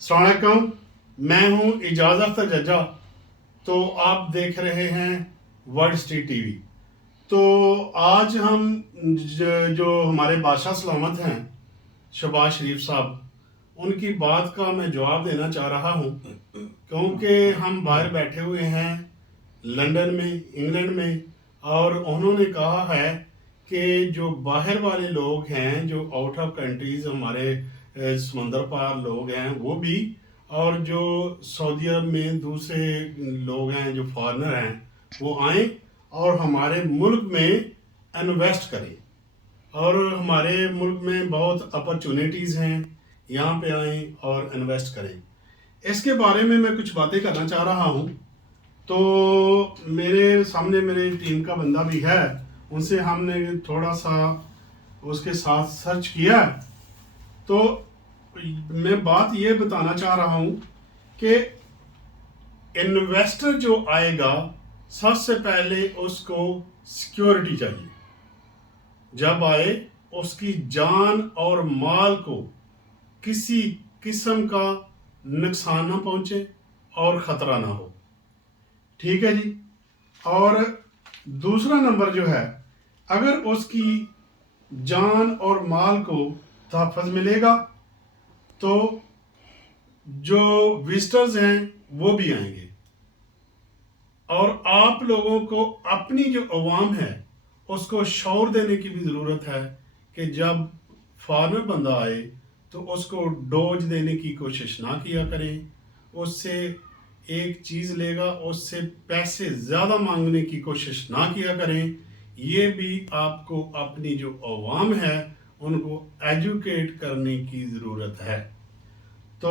अस्सलाम वालेकुम, मैं हूं इजाज़ अख्तर जज्जा। तो आप देख रहे हैं वर्ल्ड स्ट्रीट टीवी। तो आज हम जो हमारे बादशाह सलामत हैं शहबाज शरीफ साहब, उनकी बात का मैं जवाब देना चाह रहा हूं, क्योंकि हम बाहर बैठे हुए हैं लंदन में, इंग्लैंड में, और उन्होंने कहा है कि जो बाहर वाले लोग हैं, जो आउट ऑफ कंट्रीज हमारे समंदर पार लोग हैं वो भी, और जो सऊदी अरब में दूसरे लोग हैं जो फॉरेनर हैं वो आएँ और हमारे मुल्क में इन्वेस्ट करें। और हमारे मुल्क में बहुत अपॉर्चुनिटीज़ हैं, यहाँ पे आएँ और इन्वेस्ट करें। इसके बारे में मैं कुछ बातें करना चाह रहा हूँ। तो मेरे सामने मेरे टीम का बंदा भी है, उनसे हमने थोड़ा सा उसके साथ सर्च किया। तो मैं बात ये बताना चाह रहा हूँ कि इन्वेस्टर जो आएगा सबसे पहले उसको सिक्योरिटी चाहिए। जब आए उसकी जान और माल को किसी किस्म का नुकसान ना पहुंचे और ख़तरा ना हो। ठीक है जी। और दूसरा नंबर जो है, अगर उसकी जान और माल को तहफ़्फ़ुज़ मिलेगा तो जो विजिटर्स हैं वो भी आएंगे। और आप लोगों को अपनी जो अवाम है उसको शौर देने की भी ज़रूरत है कि जब फॉरेनर बंदा आए तो उसको डोज देने की कोशिश ना किया करें। उससे एक चीज़ लेगा, उससे पैसे ज़्यादा मांगने की कोशिश ना किया करें। ये भी आपको अपनी जो अवाम है उनको एजुकेट करने की ज़रूरत है। तो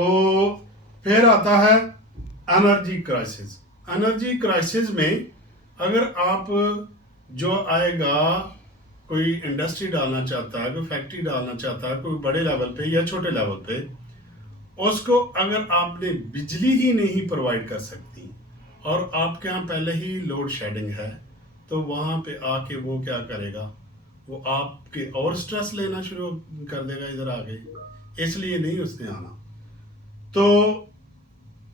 फिर आता है एनर्जी क्राइसिस। एनर्जी क्राइसिस में अगर आप जो आएगा, कोई इंडस्ट्री डालना चाहता है, कोई फैक्ट्री डालना चाहता है, कोई बड़े लेवल पे या छोटे लेवल पे, उसको अगर आपने बिजली ही नहीं प्रोवाइड कर सकती और आपके यहाँ पहले ही लोड शेडिंग है, तो वहाँ पे आके वो क्या करेगा, वो आपके और स्ट्रेस लेना शुरू कर देगा इधर आके। इसलिए नहीं उसने आना। तो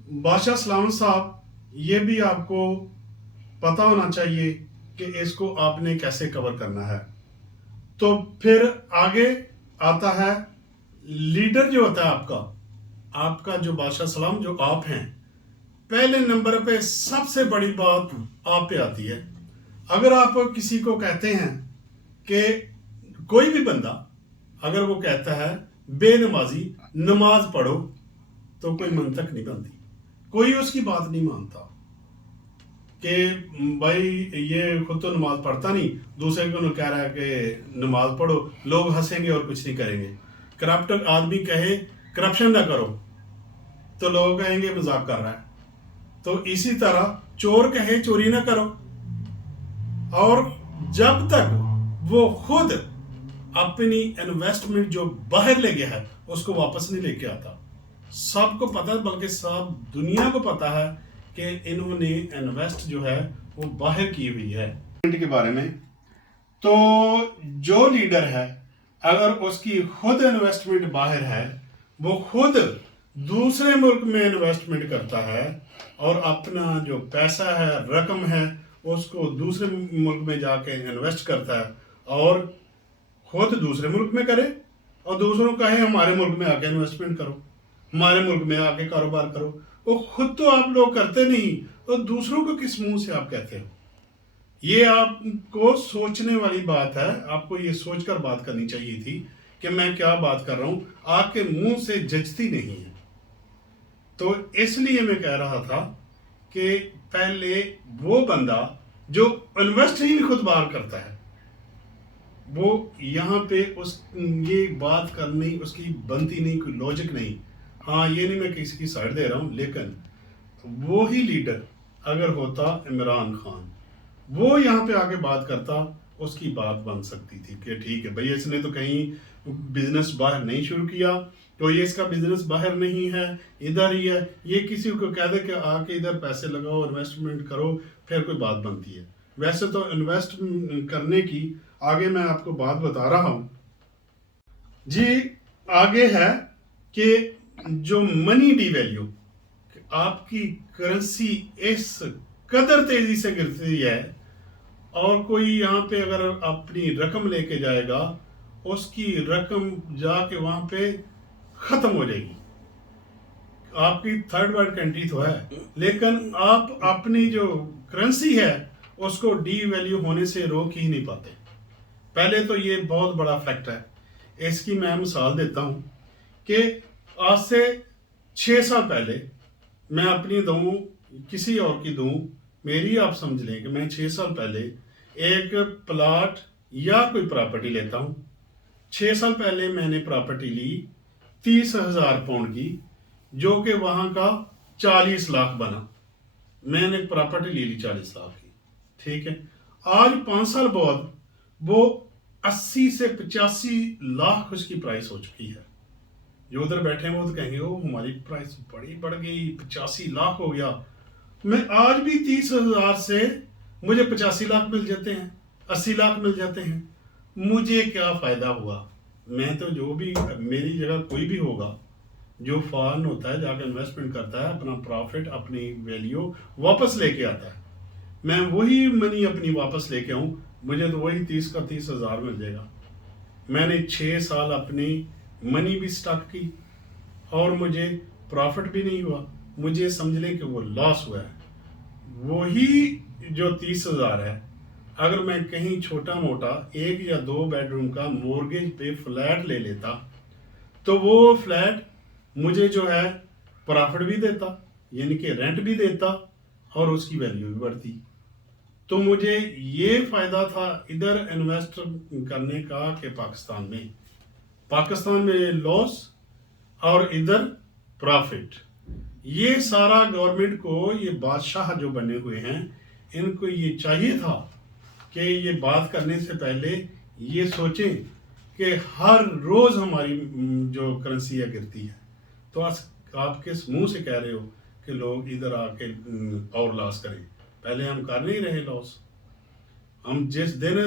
बादशाह सलामत साहब, ये भी आपको पता होना चाहिए कि इसको आपने कैसे कवर करना है। तो फिर आगे आता है लीडर जो होता है आपका जो बादशाह सलाम जो आप हैं, पहले नंबर पे सबसे बड़ी बात आप पे आती है। अगर आप किसी को कहते हैं कि कोई भी बंदा अगर वो कहता है बेनमाजी नमाज पढ़ो, तो कोई मंतक नहीं बनती, कोई उसकी बात नहीं मानता कि भाई ये खुद तो नमाज पढ़ता नहीं, दूसरे को कह रहा है कि नमाज पढ़ो, लोग हंसेंगे और कुछ नहीं करेंगे। करप्ट आदमी कहे करप्शन ना करो तो लोग कहेंगे मजाक कर रहा है। तो इसी तरह चोर कहे चोरी ना करो, और जब तक वो खुद अपनी इन्वेस्टमेंट जो बाहर ले गया है उसको वापस नहीं लेके आता। सबको पता है, बल्कि सब दुनिया को पता है कि इन्होंने इन्वेस्ट जो है वो बाहर की हुई है के बारे में। तो जो लीडर है अगर उसकी खुद इन्वेस्टमेंट बाहर है, वो खुद दूसरे मुल्क में इन्वेस्टमेंट करता है और अपना जो पैसा है, रकम है, उसको दूसरे मुल्क में जाके इन्वेस्ट करता है और खुद दूसरे मुल्क में करे और दूसरों को कहे हमारे मुल्क में आके इन्वेस्टमेंट करो, हमारे मुल्क में आके कारोबार करो। वो खुद तो आप लोग करते नहीं, तो दूसरों को किस मुंह से आप कहते हो? ये आपको सोचने वाली बात है। आपको ये सोचकर बात करनी चाहिए थी कि मैं क्या बात कर रहा हूं, आपके मुंह से जचती नहीं है। तो इसलिए मैं कह रहा था कि पहले वो बंदा जो इन्वेस्ट ही खुद बाहर करता है, वो यहाँ पे उस ये बात करनी उसकी बनती नहीं, कोई लॉजिक नहीं। हाँ, ये नहीं मैं किसी की साइड दे रहा हूँ, लेकिन वो ही लीडर अगर होता इमरान खान, वो यहाँ पे आके बात करता, उसकी बात बन सकती थी कि ठीक है भाई, इसने तो कहीं बिजनेस बाहर नहीं शुरू किया, तो ये इसका बिजनेस बाहर नहीं है, इधर ही है। ये किसी को कह दे कि आके इधर पैसे लगाओ, इन्वेस्टमेंट करो, फिर कोई बात बनती है। वैसे तो इन्वेस्ट करने की आगे मैं आपको बात बता रहा हूँ जी। आगे है कि جو منی ڈی ویلیو، آپ کی کرنسی اس قدر تیزی سے گرتی ہے، اور کوئی یہاں پہ اگر اپنی رقم لے کے جائے گا، اس کی رقم جا کے وہاں پہ ختم ہو جائے گی. آپ کی تھرڈ ورلڈ کنٹری تو ہے، لیکن آپ اپنی جو کرنسی ہے اس کو ڈی ویلیو ہونے سے روک ہی نہیں پاتے. پہلے تو یہ بہت بڑا فیکٹ ہے. اس کی میں مثال دیتا ہوں کہ آج سے 6 سال پہلے میں اپنی دوں، کسی اور کی دوں، میری آپ سمجھ لیں کہ میں 6 سال پہلے ایک پلاٹ یا کوئی پراپرٹی لیتا ہوں. 6 سال پہلے میں نے پراپرٹی لی 30,000 پاؤنڈ کی، جو کہ وہاں کا 40 لاکھ بنا. میں نے پراپرٹی لے لی 40 لاکھ کی، ٹھیک ہے. آج 5 سال بعد وہ 80 سے 85 لاکھ اس کی پرائس ہو چکی ہے. جو ادھر بیٹھے ہیں وہ تو کہیں گے وہ ہماری پرائس بڑی بڑھ گئی، 85 لاکھ ہو گیا. میں آج بھی 30,000 سے مجھے 85 لاکھ مل جاتے ہیں، 80 لاکھ مل جاتے ہیں. مجھے کیا فائدہ ہوا؟ میں تو جو بھی میری جگہ کوئی بھی ہوگا جو فارن ہوتا ہے، جا کے انویسٹمنٹ کرتا ہے، اپنا پروفٹ، اپنی ویلیو واپس لے کے آتا ہے. میں وہی منی اپنی واپس لے کے آؤں، مجھے تو وہی 30 کا 30,000 مل جائے گا. میں نے 6 سال اپنی منی بھی سٹاک کی اور مجھے پروفٹ بھی نہیں ہوا. مجھے سمجھ لیں کہ وہ لاس ہوا ہے. وہی جو 30,000 ہے، اگر میں کہیں چھوٹا موٹا 1 یا 2 بیڈ روم کا مورگیج پہ فلیٹ لے لیتا تو وہ فلیٹ مجھے جو ہے پرافٹ بھی دیتا، یعنی کہ رینٹ بھی دیتا، اور اس کی ویلیو بھی بڑھتی. تو مجھے یہ فائدہ تھا ادھر انویسٹ کرنے کا کہ پاکستان میں لاس اور ادھر پرافٹ. یہ سارا گورنمنٹ کو، یہ بادشاہ جو بنے ہوئے ہیں، ان کو یہ چاہیے تھا کہ یہ بات کرنے سے پہلے یہ سوچیں کہ ہر روز ہماری جو کرنسی ہے گرتی ہے. تو آپ کس منہ سے کہہ رہے ہو کہ لوگ ادھر آ کے اور لاس کریں؟ پہلے ہم کر نہیں رہے لاس. ہم جس دن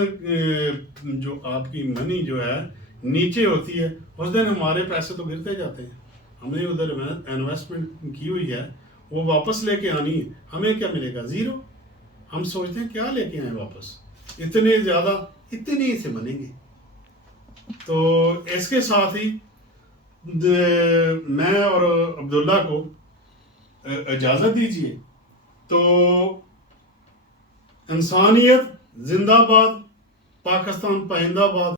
جو آپ کی منی جو ہے نیچے ہوتی ہے، اس دن ہمارے پیسے تو گرتے جاتے ہیں. ہم نے ادھر انویسٹمنٹ کی ہوئی ہے، وہ واپس لے کے آنی ہے، ہمیں کیا ملے گا؟ زیرو. ہم سوچتے ہیں کیا لے کے آئیں واپس، اتنے زیادہ، اتنے سے بنیں گے. تو اس کے ساتھ ہی میں اور عبداللہ کو اجازت دیجیے. تو انسانیت زندہ باد، پاکستان پائندہ باد.